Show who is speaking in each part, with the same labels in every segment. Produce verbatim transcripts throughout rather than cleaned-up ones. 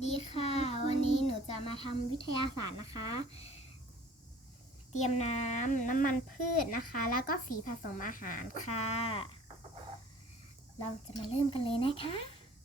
Speaker 1: ดีค่ะวันนี้หนูจะมาทำวิทยาศาสตร์นะคะ เตรียมน้ำน้ำมันพืชนะคะ แล้วก็สีผสมอาหารค่ะ เราจะมาเริ่มกันเลยนะคะ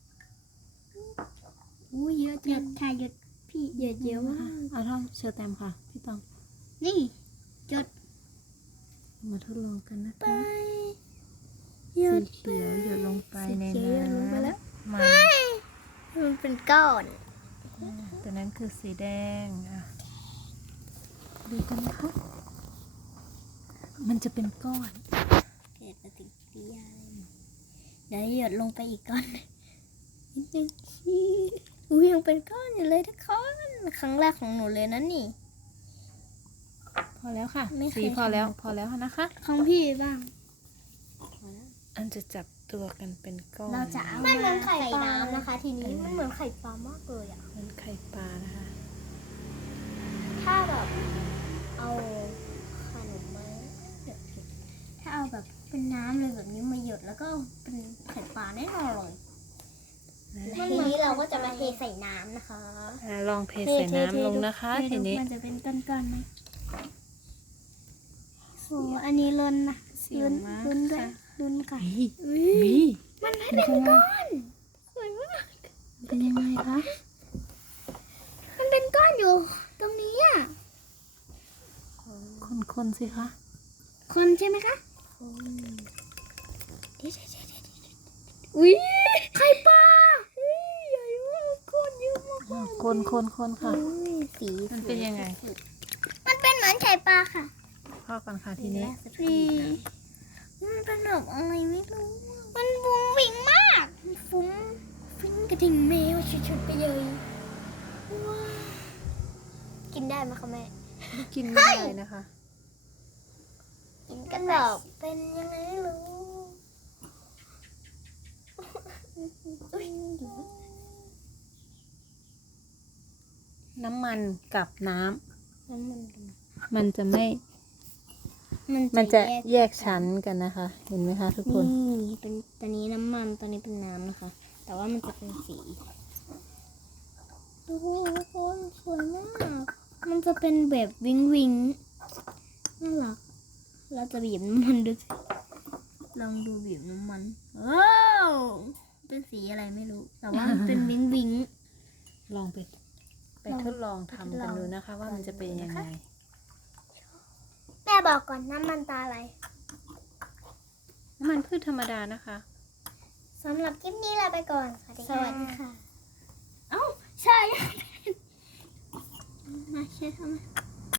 Speaker 1: อู้เยอะจังค่ะหยดพี่หยดเยอะมาก
Speaker 2: เอาเท่าเชอร์แตมค่ะพี่ตอง
Speaker 1: นี่หยด
Speaker 2: มาทดลองกันนะ
Speaker 1: ไป
Speaker 2: คะ
Speaker 1: หย
Speaker 2: สี
Speaker 1: ด
Speaker 2: เขียวหยดลงไปใน
Speaker 1: สีเขียวหยดลงไปแล้ว
Speaker 2: น้ำมัน
Speaker 1: มันเป็นก้อน
Speaker 2: ตัวนั้นคือสีแดงอ่ะดูกันนะคะ มันจะเป็นก้อน
Speaker 1: เกิดปฏิกิริยาเดี๋ยวหยดลงไปอีกก้อนนิดนึงอุ้ยยังเป็นก้อนอยู่เลยทุกคนครั้งแรกของหนูเลยนะนี่
Speaker 2: พอแล้วค่ะ
Speaker 1: ไม่เคย
Speaker 2: สีพอแล้ว
Speaker 1: ทำ
Speaker 2: พอแล้วนะคะ
Speaker 1: ของพี่บ้าง
Speaker 2: อันจะจับตัวกันเป็นก้อน
Speaker 1: เราจะเอามันเหมือนไข่น้ำนะคะ ทีนี้มันเหมือนไข่ปลามากเลยอ่ะ
Speaker 2: เหมือนไข่ปลานะคะ
Speaker 1: ถ้าแบบเอาขนมมาถ้าเอาแบบเป็นน้ำเลยแบบนี้มาหยดแล้วก็เป็นไข่ปลาแน่นอนเลยทีนี้เราก็จะมาเทใส่น้ำนะคะ
Speaker 2: อ่ะลองเทใส่น้ำลงนะคะ ทีนี้
Speaker 1: มันจะเป็นก้อนๆไหมโอ้อันนี้ล้นนะล้นล้นด้วยล้นค่ะ
Speaker 2: มี
Speaker 1: มันไม่เป็นก้อนสวยมาก
Speaker 2: เป็นยังไงคะ
Speaker 1: มันเป็นก้อนอยู่ตรงนี้อ่ะ
Speaker 2: คนๆสิคะ
Speaker 1: คนใช่ไหมคะอุ้ยไข่ปลาใหญ่มากก้อนเยอะมาก
Speaker 2: อ่ะคนคนคนค่ะ
Speaker 1: สี
Speaker 2: มันเป็นยังไง
Speaker 1: มันเป็นเหมือนไข่ปลาค่ะ
Speaker 2: พ่อก่อนค่ะทีนี้
Speaker 1: นี่มันเป็นแบบอะไรไม่รู้ มันบุ้งวิ่งมากมันฟุ้งฟิ้งกระดิ่งแมวชุดๆไปเลยว้าวกินได้ไหมคะแม่
Speaker 2: กินไม่ได้นะคะ
Speaker 1: กินกันแบบเป็นยังไงไม่รู้อุ๊ย
Speaker 2: น้ำมันกับน้ำ
Speaker 1: น้ำมัน
Speaker 2: มันจะไม่ มันจะแยกชั้นกันนะคะ เห็นไหมคะทุกคน
Speaker 1: นี่เป็นตัวนี้น้ำมันตัวนี้เป็นน้ำนะคะ แต่ว่ามันจะเป็นสีโอ้โหทุกคนสวยมาก มันจะเป็นแบบวิงวิงน่ารักเราจะบีบน้ำมันดูสิลองดูบีบน้ำมันโอ้เป็นสีอะไรไม่รู้ แต่ว่ามันเป็นวิงวิง
Speaker 2: ลองไป ไปทดลองทำกันดูนะคะ ว่ามันจะเป็นยังไง
Speaker 1: แม่บอกก่อนน้ำมันตาอะไร
Speaker 2: น้ำมันพืชธรรมดานะคะ
Speaker 1: สำหรับคลิปนี้ลาไปก่อน สวัสดีค่ะ เอ้า ใช่มาเช็ดทำไม